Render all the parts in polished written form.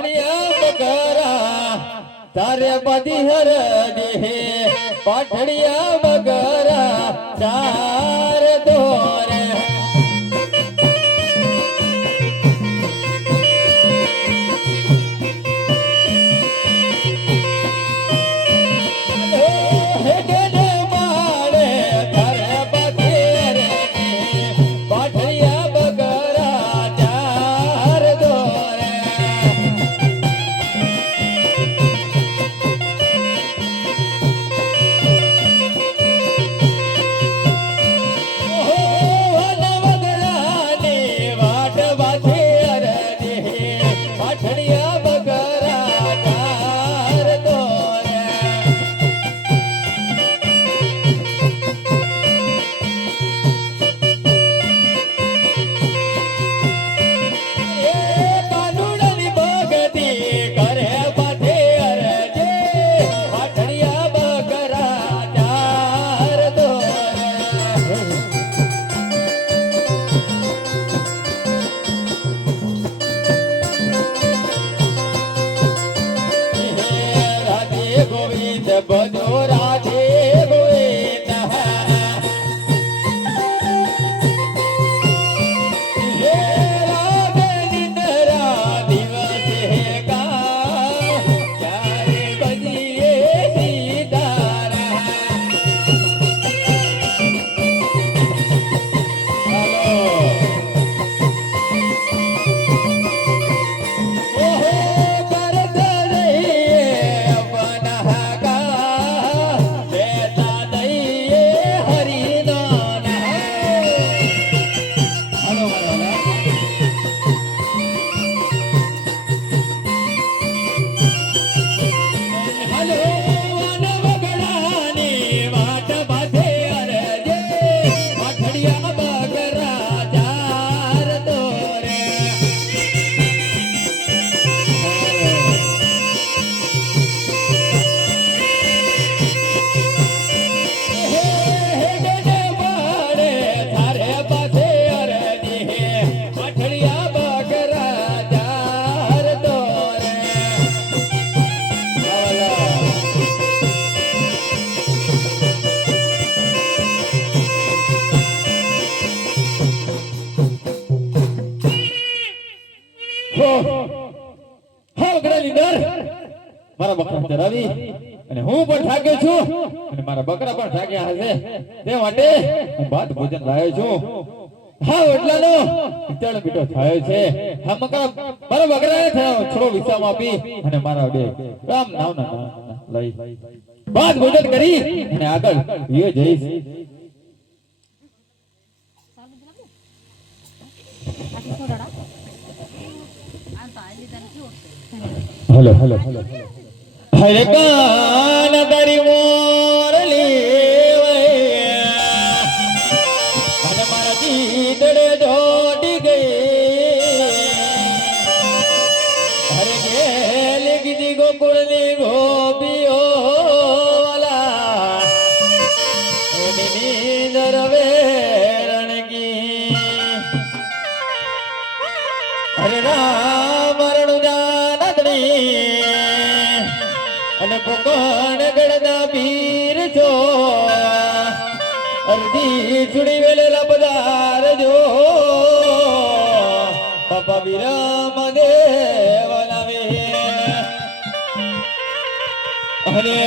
પાટણિયા બગરા તારે બધી હર દે પાટણિયા બગરા ચાર દોરે બધો રાધે ગોવિંદ હે રાધે નિંદરા દિવસે કા ક્યારે બજીએ સીતારા મારા બકરા ચરાવી અને હું પણ થાક્યો છું અને મારા બકરા પણ થાક્યા હશે તે માટે હું ભાત ભોજન લાવ્યો છું હા એટલાનો વિચાર બીટો થયો છે હા મકરા મારા બકરાને થયો થોડો વિસામ આપી અને મારા બે રામ નામ લઈ ભાત ભોજન કરી અને આગળ એ જઈશ હેલો હેલો હેલો હરે કાન દરી મોરલી અને મારા દીદડે દોડી ગઈ હરે ગેલ ગીધી ગોકુળની ગોપીઓ વાલા એની નીંદર વેરણગી હરે રામ રણુજાનંદની અને પોકણ ગળના પીર છો અરજી છુડી વેલેલા પધાર જો બાપા વિરામ દેવ નામે અને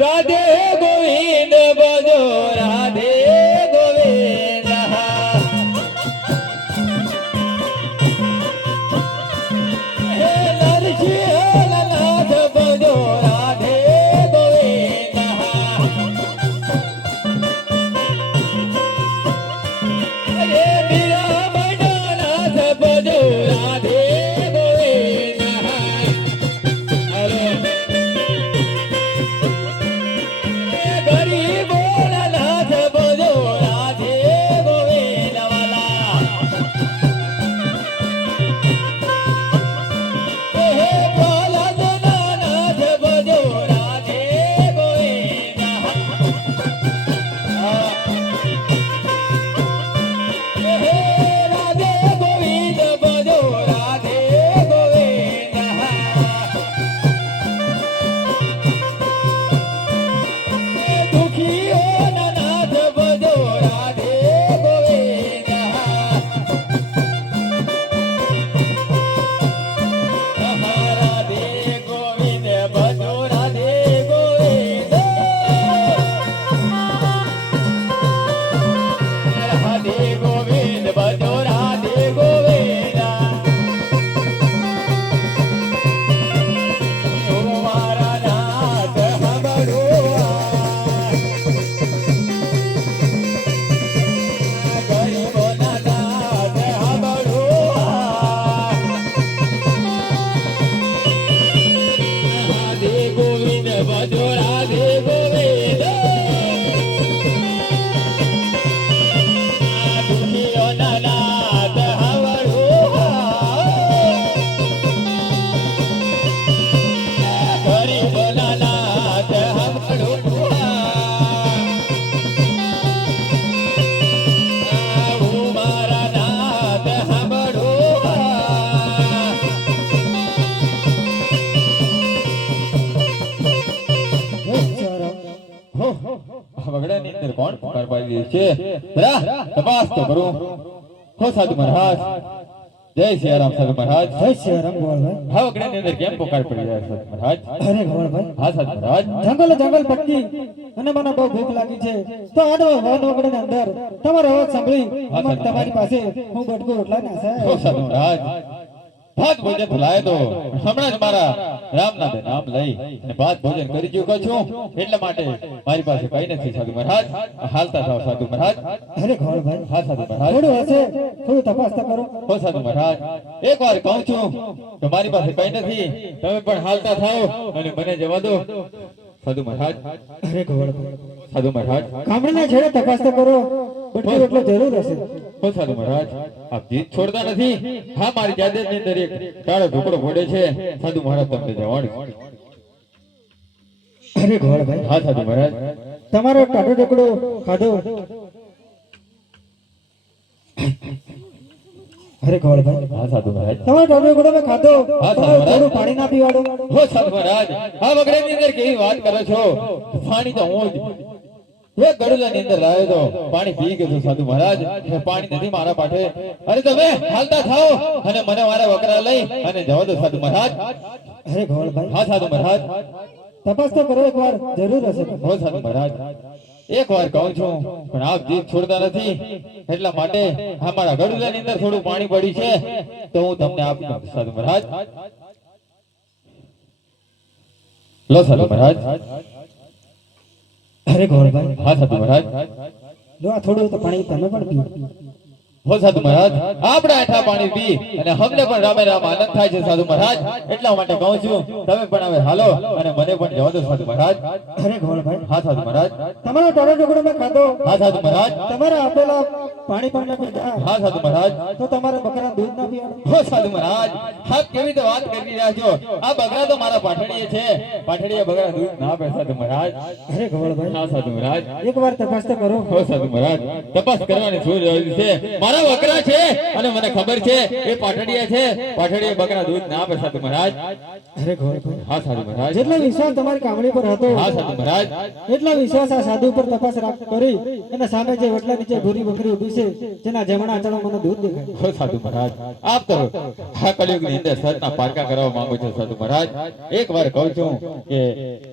રાધે ગોવિંદ બજો રાધે ગોવિંદ હે નરસિંહ નાથ બજો ગરીબો નાથ બજો પાડી છે બરા તપાસ તો કરું હો સાધુ મહારાજ જય સિયારામ સાધુ મહારાજ જય સિયારામ ગોવાળભાઈ હા વગડાની અંદર કેમ પોકાર પડી રહ્યા સાધુ મહારાજ અરે ગોવાળભાઈ હા સાધુ મહારાજ જંગલ ભટકી અને મને બહુ ભૂખ લાગી છે તો આડો વન વગડાની અંદર તમારો અવાજ સાંભળી અમાર તમારી પાસે હું બટકો રોટલા નાખ્યા હો સાધુ મહારાજ ભાત ભોજન ભલાય તો હમણાં જ મારા રામના નામ લઈ અને ભાત ભોજન કરી ચૂક્યો છું એટલા માટે મારી પાસે કઈ નથી સાધુ મહારાજ હાલતા થાવ સાધુ મહારાજ અરે ગોવાળભાઈ હા સાધુ મહારાજ થોડું હશે થોડું તપાસ તો કરો હો સાધુ મહારાજ એકવાર કહું છું કે મારી પાસે કઈ નથી તમે પણ હાલતા થાઓ અને મને જવા દો સાધુ મહારાજ અરે ગોવાળભાઈ સાધુ મહારાજ ગામડાના છેડે તપાસ તો કરો બટકો રોટલો જરૂર હશે હો સાધુ મહારાજ આપ જીત છોડતા નથી હા મારી જાદરની અંદર એક કાળો ઢોકળો પડે છે સાધુ મહારાજ તમને જવાનું અરે ગોવાળભાઈ હા સાધુ મહારાજ તમારો ટાટો ટુકડો ખાધો અરે ગોવાળભાઈ હા સાધુ મહારાજ તમારો ટાટો ટુકડો મેં ખાધો હા, તમારું સાહેબ. થોડું પાણી ના પીવાડો હો સાધુ મહારાજ આ વગડાની અંદર કેવી વાત કરો છો પાણી તો હું જ એક ગડુલાની અંદર લાવ્યો તો પાણી પી ગયો છું સાધુ મહારાજ એ પાણી નથી મારા પાસે અરે તમે હાલતા થાઓ અને મને મારા વકરા લઈ અને જવા દો સાધુ મહારાજ અરે ગોવાળભાઈ હા સાધુ મહારાજ તપાસ તો કરો એકવાર જરૂર હશે હો સાધુ મહારાજ એક વાર કહું છું પણ આપ જીત છોડતા નથી એટલા માટે અમારા ગડુલાની અંદર થોડું પાણી પડ્યું છે તો હું તમને આપી દઉં સાધુ મહારાજ લો સાધુ મહારાજ અરે ગોવાળભાઈ હા સાધુ મહારાજ લો આ થોડું તો પાણી તમે પણ પીઓ હો સાધુ મહારાજ આપણે આઠા પાણી પી અને અમને પણ રામે રામ આનંદ થાય છે સાધુ મહારાજ એટલા માટે કહું છું તમે પણ હવે હાલો અને મને પણ જવા દો સાધુ મહારાજ અરે ગોવાળભાઈ હા સાધુ મહારાજ તમારો ટાટો ટુકડો મેં ખાધો હા સાધુ મહારાજ તમારા આપેલા પાણી પણ મેં પીધા હા સાધુ મહારાજ તો તમારે બકરા દૂધ ના પીવાનું હો સાધુ મહારાજ આપ કેવી રીતે વાત કરી રહ્યા છો આ બગડા તો મારા પાઠણીએ છે પાઠણીએ બગડા દૂધ ના આપે સાધુ મહારાજ અરે ગોવાળભાઈ હા સાધુ મહારાજ એકવાર તપાસ તો કરો હો સાધુ મહારાજ તપાસ કરવાની શું જરૂર છે મારા વકરા છે અને મને ખબર છે એ પાટડીયા છે પાટડીયા બકરા દૂધ ના આપે સાધુ મહારાજ અરે ગોવાળભાઈ હા સાધુ મહારાજ જેટલો વિશ્વાસ તમારી કામણી પર હતો હા સાધુ મહારાજ એટલો વિશ્વાસ આ સાધુ પર તપાસ કરી અને સામે જે વટલા નીચે ભૂરી બકરી ઊભી છે જેના જમણા આંચળો મને દૂધ દેખાય હો સાધુ મહારાજ આપ તો આ કળિયુગની અંદર સતના પારકા કરવા માંગો છો સાધુ મહારાજ એકવાર કહું છું કે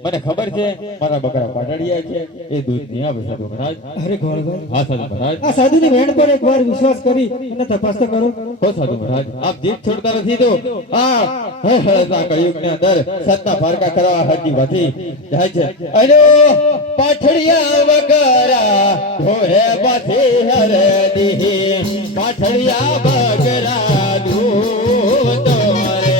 મને ખબર છે મારા બકરા પાટડીયા છે એ દૂધ નહીં આપે સાધુ મહારાજ અરે ગોવાળભાઈ હા સાધુ મહારાજ આ સાધુની વેણ પર એકવાર વિશ્વાસ કરી અને તપાસ તો કરો હો સાધુ મહારાજ આપ જીત છોડતા નથી તો આ કળિયુગની અંદર સતના પારકા કરવા હાજી વાથી જાય છે અરે પાઠડિયા વગરા ઢોરે બાથી હરદી પાઠડિયા બગરા દૂધ રે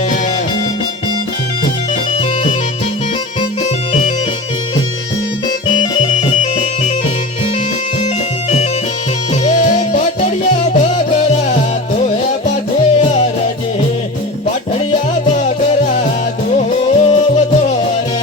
પાઠડિયા બગરા ઢોરે બાથી હરદી પાઠડિયા બગરા દૂધ રે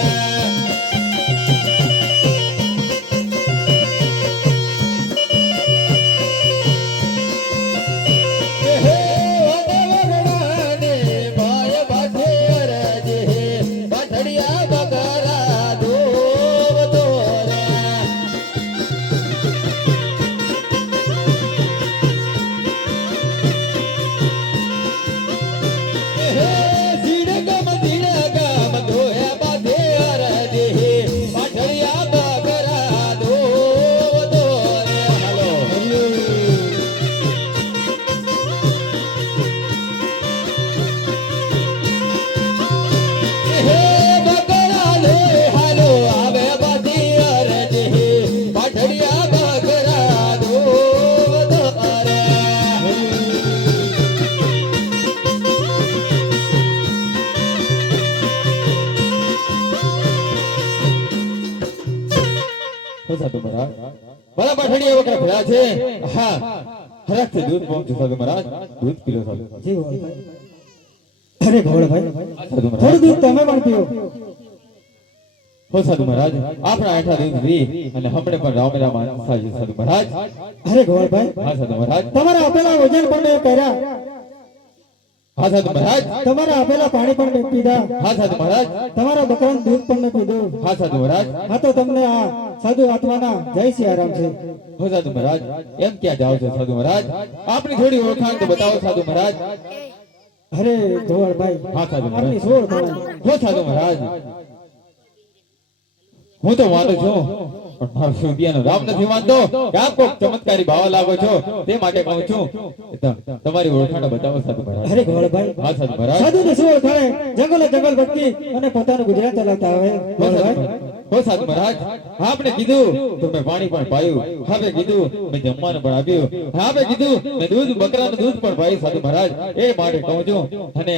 સાધુ મહારાજ મારા પાઠણીયા વગર ભર્યા છે હા હરખથી દૂધ પહોંચો સાધુ મહારાજ દૂધ પીલો સાધુ જી ગોવાળભાઈ અરે ગોવાળભાઈ સાધુ મહારાજ થોડું દૂધ તમે પણ પીઓ હો સાધુ મહારાજ આપણા આઠા દૂધ પી અને હમણે પણ રામ રામ આનંદ થાય છે સાધુ મહારાજ અરે ગોવાળભાઈ હા સાધુ મહારાજ તમારા આપેલા વજન પણ મેં કર્યા હા સાધુ મહારાજ. તમારા આપેલા પાણી પણ મેં પીધા, હા સાધુ મહારાજ. તમારા બકરાનું દૂધ પણ મેં પીધું. હા સાધુ મહારાજ. હા તો તમને આ સાધુ આત્માના જય સિયારામ છે. હો સાધુ મહારાજ, એમ ક્યાં જાઓ છો સાધુ મહારાજ? આપની થોડી ઓળખાણ તો બતાવો સાધુ મહારાજ. અરે ગોવાળભાઈ, હા સાધુ આપની મહારાજ. શું ઓળખાણ? હો સાધુ મહારાજ, હું તો માનું છું પણ મારો સુધિયાનો રામ નથી માનતો કે આપ કોક ચમત્કારી ભાવા લાગો છો, તે માટે કહું છું કે તમારી ઓળખાણ બતાવો સાધુ મહારાજ. અરે ગોવાળભાઈ, હા સાધુ મહારાજ. સાધુને શું ઓળખાણે? જંગલે જંગલ ભટકી અને પોતાનું ગુજરાન ચલાવતા હોય હો સાધુ ગોવાળભાઈ. મહારાજ. હો સાધુ મહારાજ, આપને કીધું તો મેં પાણી પણ પાયું, આપે કીધું મેં જમવાનું પણ આપ્યું, આપે કીધું મેં દૂધ બકરાનું દૂધ પણ પાયું સાધુ મહારાજ. એ માટે કહું છું અને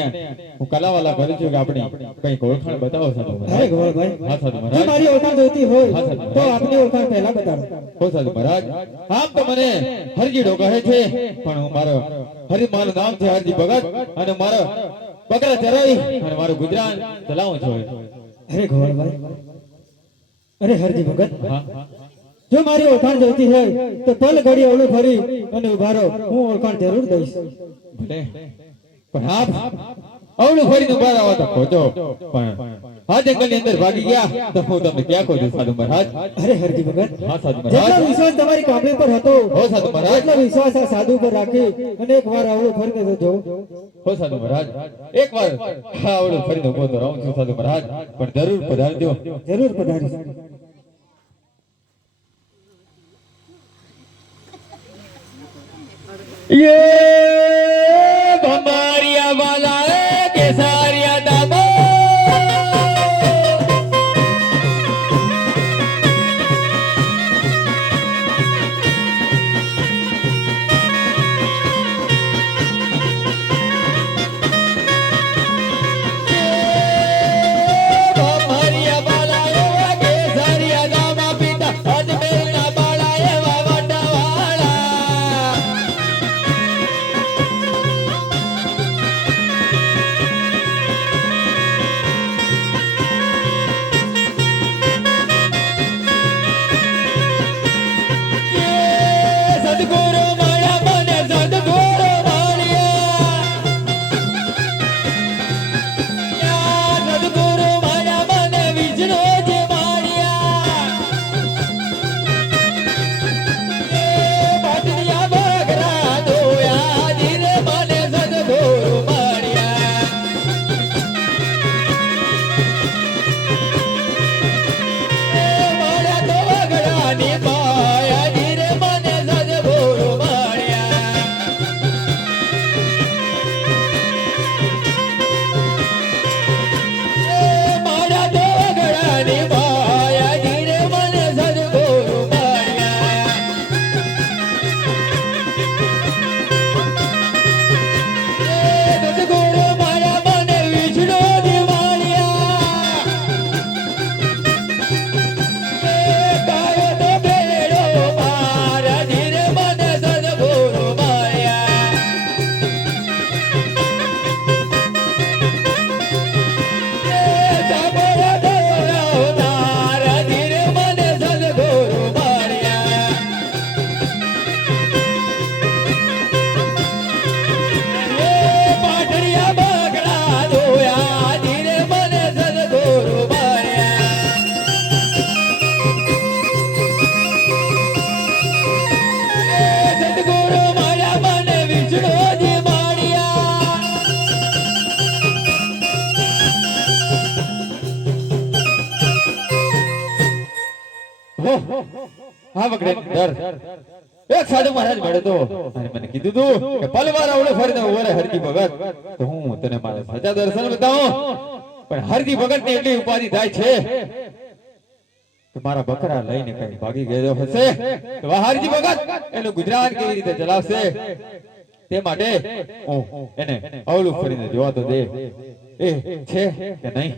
હું કલાવાલા કરું છું કે આપણી કંઈક ઓળખાણ બતાવો સાધુ અરે મહારાજ. ગોવાળભાઈ, હા સાધુ જો મહારાજ. મારી ઓળખાણ જોઈતી હોય હા, સાહેબ. તો આપની ઓળખાણ પહેલા બતાડો. હો સાધુ મહારાજ, આમ તો મને હરજીડો કહે છે પણ હું મારું નામ છે હરજી ભગત અને મારો બકરા ચરાવી અને મારું ગુજરાન ચલાવું છું. અરે ગોવાળભાઈ, અરે હરજી ભગત, હા જો મારી ઓળખાણ જોઈતી હોય તો પલ ઘડી અવળું ફરી અને ઉભા રહો, હું ઓળખાણ જરૂર દઈશ. ભલે, પણ આપ અવળું ફરીને ઉભા રહો તો ખોજો, પણ આ જંગલની અંદર ભાગી ગયા તો હું તમને ક્યાં ખોજું સાધુ મહારાજ. અરે હરજી ભગત, હા સાધુ જેટલો મહારાજ. વિશ્વાસ તમારી કામણી પર હતો હો સાધુ મહારાજ. એટલો વિશ્વાસ આ સાધુ પર રાખી અને એક વાર અવળું ફરીને તો જોઉં. હો સાધુ મહારાજ, એકવાર હા અવળું ફરીને ઉભો તો રહું છું સાધુ મહારાજ, પણ જરૂર પધારજો. જરૂર પધારીશ. ये भमारिया वाला है केसारिया दादा भमारिया वाला है केसारिया दादा पिता अजमेर ना बाला है वावटा वाला सदगुरु माया मने सदगुरु मारिया या सदगुरु माया मने विष्णु जी मारिया पाटलिया बगरा दोया धीरे मने सदगुरु मारिया माया तो बगरा नी पाया धीरे मने सदगुरु मारिया माया तो बगरा नी पाया धीरे मने सदगुरु मारिया सदगुरु माया मने विष्णु जी मारिया कायो तो बेड़ो मारा धीरे मने सदगुरु मारिया साबरा दोरा उतारा धीरे मने सदगुरु मारिया पाटड़िया बगड़ा दोया धीरे मने सदगुरु मारिया सदगुरु माया मने विष्णु जी मारिया હા વગડે ડર એક સાધુ મહારાજ મળ્યો તો અને મને કીધું તું કે પલવાર આવડે ફરીને ઓરે હરજી ભગત તો હું તને મારા સાચા દર્શન બતાવું પણ હરજી ભગત ને એટલી ઉપાધિ થાય છે કે મારા બકરા લઈને કઈ ભાગી ગયો હશે તો આ હરજી ભગત એનું ગુજરાન કેવી રીતે ચલાવશે તે માટે હું એને અવળું ફરીને જોવા તો દે એ છે કે નહીં.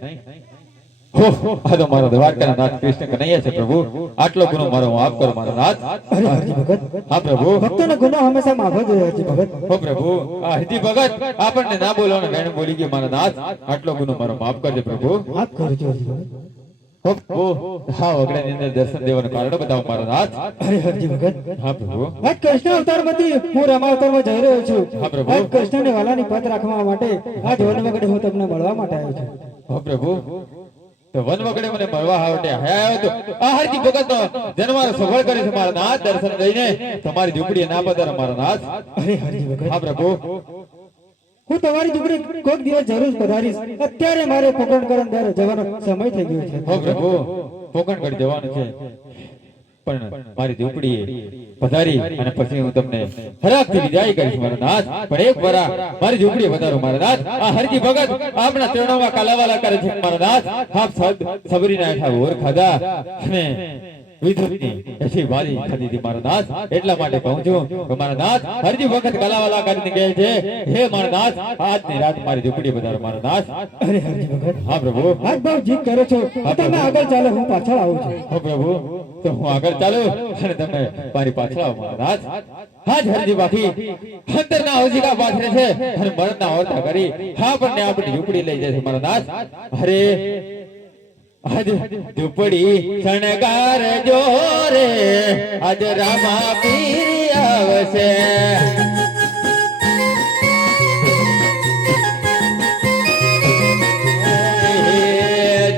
આ તો મારો દ્વારકાના નાથ કૃષ્ણ કનૈયા છે પ્રભુ, આટલો ગુનો મારો માફ કરો મારો નાથ. અરે હરજી ભગત, હા પ્રભુ. ભક્તોનો ગુનો હંમેશા માફ જ હોય હરજી ભગત. હો પ્રભુ, આ હરજી ભગત આપણને ના બોલવાનો કારણે બોલી ગઈ મારા નાથ, આટલો ગુનો મારો માફ કરજો પ્રભુ. માફ કરજો હરજી ભગત. હા વગડાની અંદર દર્શન દેવાનું કારણ બતાવો મારો નાથ. અરે હરજી ભગત, હા પ્રભુ. આજ કૃષ્ણ અવતારમાંથી હું રમા અવતારમાં જઈ રહ્યો છું. હા પ્રભુ. આજ કૃષ્ણને વાલાની પદ રાખવા માટે આજ વનવગડે હું તમને મળવા માટે આવ્યો છું. હા પ્રભુ. તો વન વગડે મને મળવા આવટે આવ્યો તો આ હરજી ભગત જન્મારો સફળ કરે છે મારા નાથ. દર્શન લઈને તમારી ઝૂંપડીએ ના પધારો મારા નાથ. અરે હરજી ભગત, હા પ્રભુ. હું તમારી ઝૂંપડી કોઈક દિવસ જરૂર પધારીશ. અત્યારે મારે પોકરણકરણ દ્વારા જવાનો સમય થઈ ગયો છે. હો પ્રભુ, પોકણગઢ જવાનું છે પણ મારી ઝૂંપડીએ પધારી અને પછી હું તમને હરાખથી વિદાય કરીશ મારા નાથ. પણ એક વાર મારી ઝૂંપડીએ પધારો મારા નાથ. આ હરજી ભગત આપણા ચરણોમાં કાલાવાલા કરે છે મારા નાથ. આપ સબરીના હેઠા ઓર ખાધા અને વિધુતની એસી વાલી ખાધી હતી મારા નાથ. એટલા માટે કહું છું કે મારા નાથ હરજી વખત કાલાવાલા કરીને કહે છે હે મારા નાથ આજની રાત મારી ઝૂંપડી પધારો મારા નાથ. અરે હરજી ભગત, હા પ્રભુ. આજ બહુ જીદ કરો છો. તમે આગળ ચાલો, હું પાછળ આવું છું. હો પ્રભુ, તો હું આગળ ચાલુ અને તમે મારી પાછળ આવો મારા નાથ. હા જ હરજી બાકી અંતરના હોજિકા પાથરે છે અને મરણના ઓરતા કરી હા પણ આપણી ઝૂંપડી લઈ જાય છે મારા નાથ. અરે આજ ઝૂંપડી શણગાર જો રે આજ રામા પીર આવશે.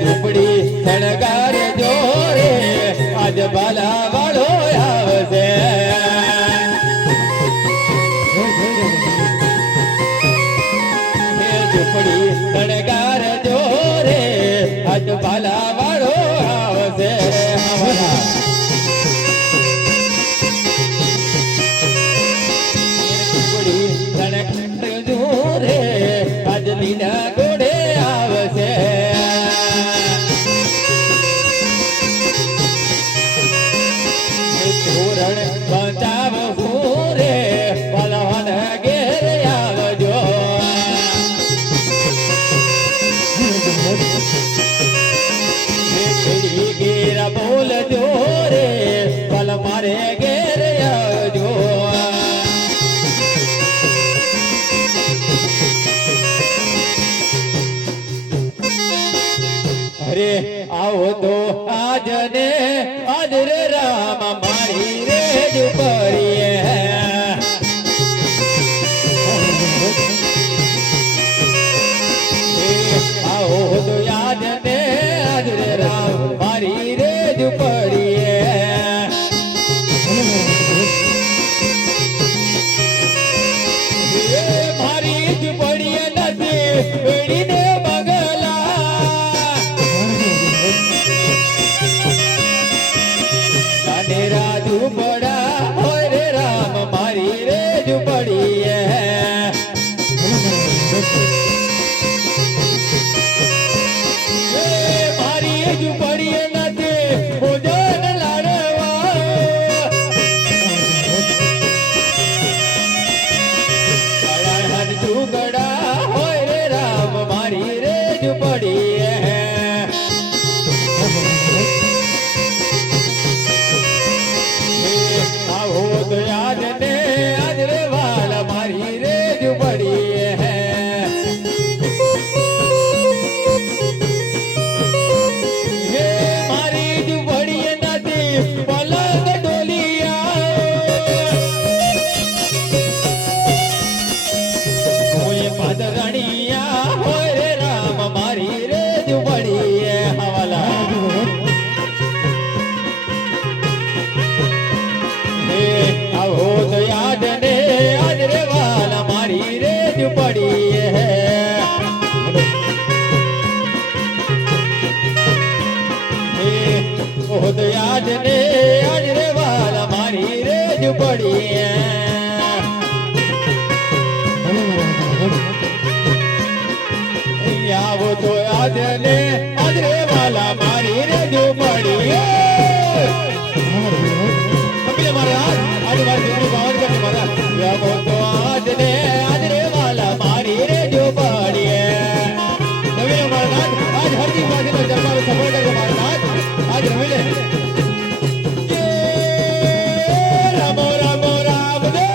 ઝૂંપડી શણગાર જો રે આજ બાલા વાળો આવશે. ઝૂંપડી શણગાર જો રે આજ બાલા વાળો આવશે. ઝૂંપડી શણગાર જો રે આજ લીલા ઘોડે આવશે. તોરણ બંધાવ રે પલવન ઘેર આવજો. ઘેર બોલજો રે પલ મારે ઘેર આવજો. અરે આવો તો આજને આજ રે રામ મારી રે ઝૂંપડીએ. આવો તો આજને આજ રે રામ મારી રે ઝૂંપડીએ. મારી ઝૂંપડીએ નથી વેડીને બગલા કાનેરા ઝૂંપડા હોય રે રામ મારી રે ઝૂંપડીએ. મારી ઝૂંપડીએ નથી ભોજન લાડવા ઝૂંપડા હોય રે રામ મારી રે ઝૂંપડીએ. આવો તો યાદ ને આજ રે વાલા મારી રે ઝૂંપડીએ. હે મારી ઝૂંપડીએ નથી પલંગ ડોલિયા કોઈ પાદરણિયા હોય રે રામ મારી રે ઝૂંપડીએ. હવાલા આવો તો યાદ ને આજ રે વાલા મારી રે ઝૂંપડીએ. ઓહ તો યાદ ને આજ રે વાલા મારી રે ઝૂંપડીએ. આવો તો યાદ ને આજ રે વાલા મારી રે ઝૂંપડીએ. અગલે મારે આજ મારી ઝૂંપડી બાવન કરને મારા આવો તો આજ ને આજ રે વાલા મારી રે ઝૂંપડીએ. નવીન મારા નાથ આજ હરજી પાસેનો જન્મારો સફળ કરજો મારા નાથ. આજ રમી લે રામો રામો રામ દે.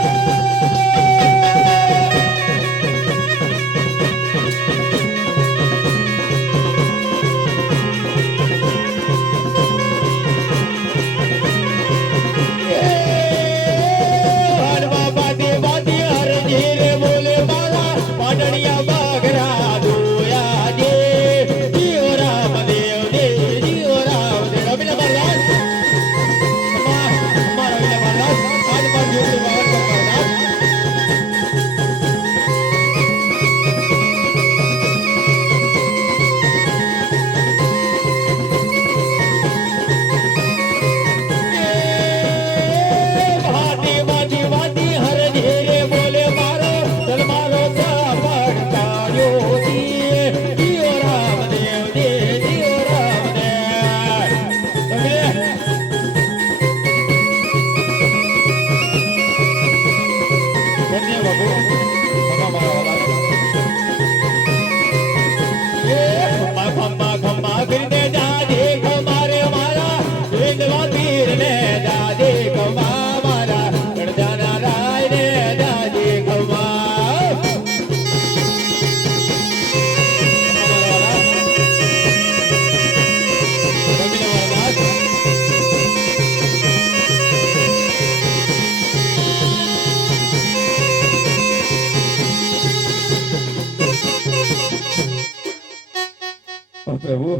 ઓ પ્રભુ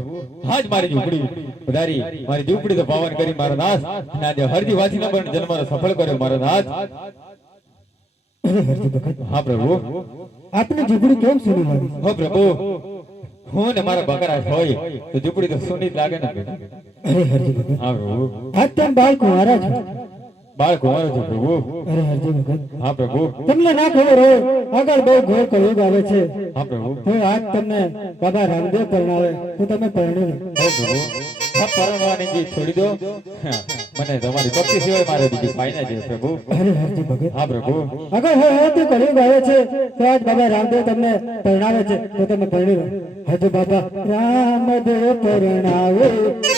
આજ મારી ઝૂંપડી પધારી, મારી ઝૂંપડી તો પાવન કરી મારા નાથ, અને આજે હરજી વાસીનો પણ જન્મ સફળ કર્યો મારા નાથ. અરે હરજી ભગત, હા પ્રભુ. આપને ઝૂંપડી કેમ સુની લાગી? હો પ્રભુ, હું ને મારા બકરા હોય તો ઝૂંપડી તો સોની જ લાગે ને. અરે હરજી ભગત, હા પ્રભુ. આજ તેમ બાળ કુંવારા છો. બાળ કુંવારો છું પ્રભુ. અરે હરજી ભગત, હા પ્રભુ. તમને ના ખબર હોય આગળ બહુ ઘોર કળયુગ આવે છે. હા પ્રભુ. તો આજ તમને બાબા રામદેવ પરણાવે તો તમે પરણી લો. હો પ્રભુ. હા પરણવાની જીત છોડી દો. હા, મને તમારી ભક્તિ સિવાય મારે બીજી પાઈ ના જોઈએ પ્રભુ. અરે હરજી ભગત, હા પ્રભુ. આગળ હોય તો કળયુગ આવે છે તો આજ બાબા રામદેવ તમને પરણાવે છે તો તમે પરણી લો. હજુ બાબા રામદેવ પરણાવે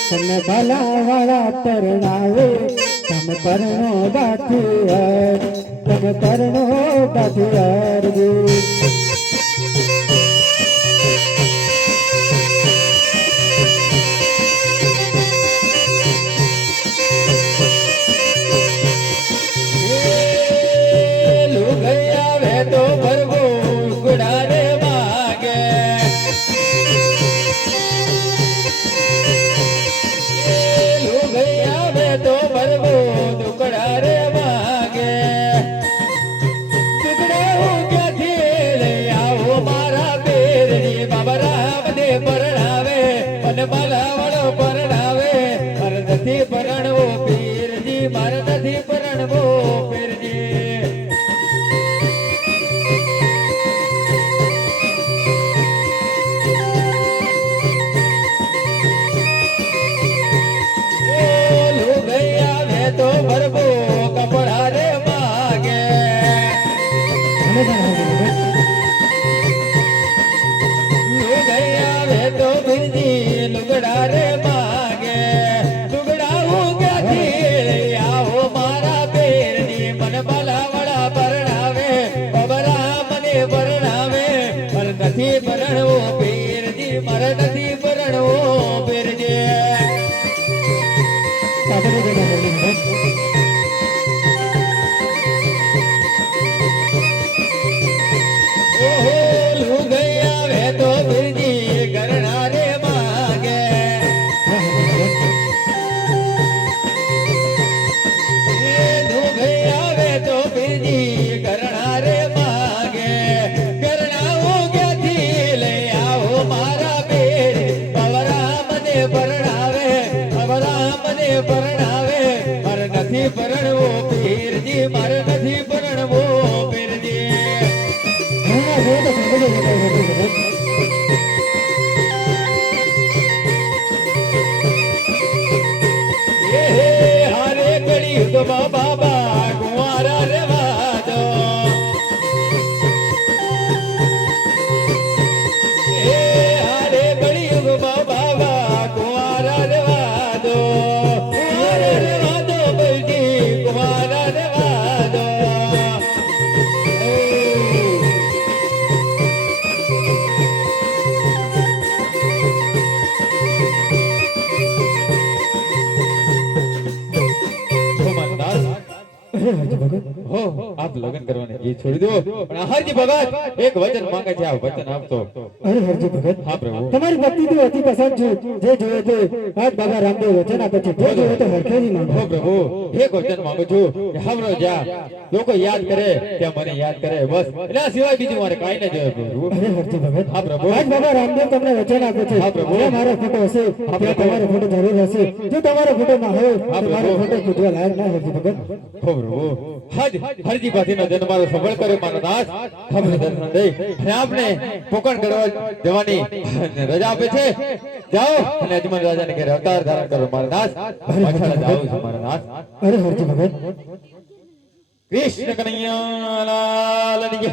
તમને બાલા વાળા પરણાવે, તમે પરણો બાથિયાર, તમે પરણો બાથિયાર જી. લુગૈયા વે તો ભરવો ગુડારે માગે, લુગૈયા વે તો ભરવો દુકડારે માગે, દુકડા હું ક્યાંથી લઈ આવો મારા બેરજી, બાબા રામદેવ પરણાવે અને માલા વાળો પરણાવે, મારે નથી પરણવો પીરજી, મારે નથી પરણવો પીરજી. લુગૈયા વે તો ભરવો કપડા રે માગે, અને પણ હરજી ભગત, લુગૈયા વે તો બિરજી લુગડા રે માગે, લુગડા હું ક્યાંથી લઈ આવો મારા બેરની, મને બાલાવાળા પરણાવે, બબરા મને પરણાવે, મારે નથી પરણવો પીરજી, મારે નથી પરણવો પીરજી. સાંભળી લેજો હરજી ભગત. ઓહો લુગૈયા વે તો બિરજી ગરણા રે માગે, હા હરજી ભગત, એ લુગૈયા વે તો બિરજી ગરણા રે માગે, ગરણા હું ક્યાંથી લઈ આવો મારા બેર, બવરા મને પરણાવે, બવરા મને પરણાવે, મારે નથી પરણવો પીરજી, મારે નથી પરણવો પીરજી. ઘણા જોડે તો સાંભળી લેજો હરજી ભગત. એ હારે ઘડી યુગમાં બાબા કુંવારા રેવા દો, એ હારે ઘડી યુગમાં બાબા કુંવારા રેવા દો, કુંવારા રેવા દો બલજી, કુંવારા રેવા દો. અરે હરજી ભગત, હો આપ લગ્ન કરવાને જીત છોડી દો, પણ આ હરજી ભગત એક વચન માંગે છે, આ વચન આપતો. અરે હરજી ભગત, હા પ્રભુ. તમારી ભક્તિથી અતિ પસંદ છું. જે જોઈએ તે આજ બાબા રામદેવ વચન આપે છે. જે જોઈએ તે હરખેથી માંગો. હો પ્રભુ એક વચન માંગુ છું કે હમણાં જ્યાં લોકો યાદ કરે ત્યાં મને યાદ કરે, બસ એના સિવાય બીજું મારે કાંઈ ન જોઈએ પ્રભુ. અરે હરજી ભગત, હા પ્રભુ. આજ બાબા રામદેવ તમને વચન આપે છે. હા પ્રભુ. જ્યાં મારો ફોટો હશે ત્યાં તમારો ફોટો જરૂર હશે. જો તમારો ફોટો ના હોય હા તો પ્રભુ. મારો ફોટો પૂજવા લાયક ના હરજી ભગત. હો પ્રભુ હજ હરજી પાથીનો જન્મ મારો સફળ કર્યો મારો નાથ, આપણે દર્શન દઈ અને આપણે પોકણ કરવા જવાની રજા આપે છે. જાઓ અને અજમલ રાજાને ઘેર અવતાર ધારણ કરો મારા નાથ, પાછળ જાઉં છું મારા નાથ. અરે હરજી ભગત, કૃષ્ણ કનૈયા લાલ ની જય.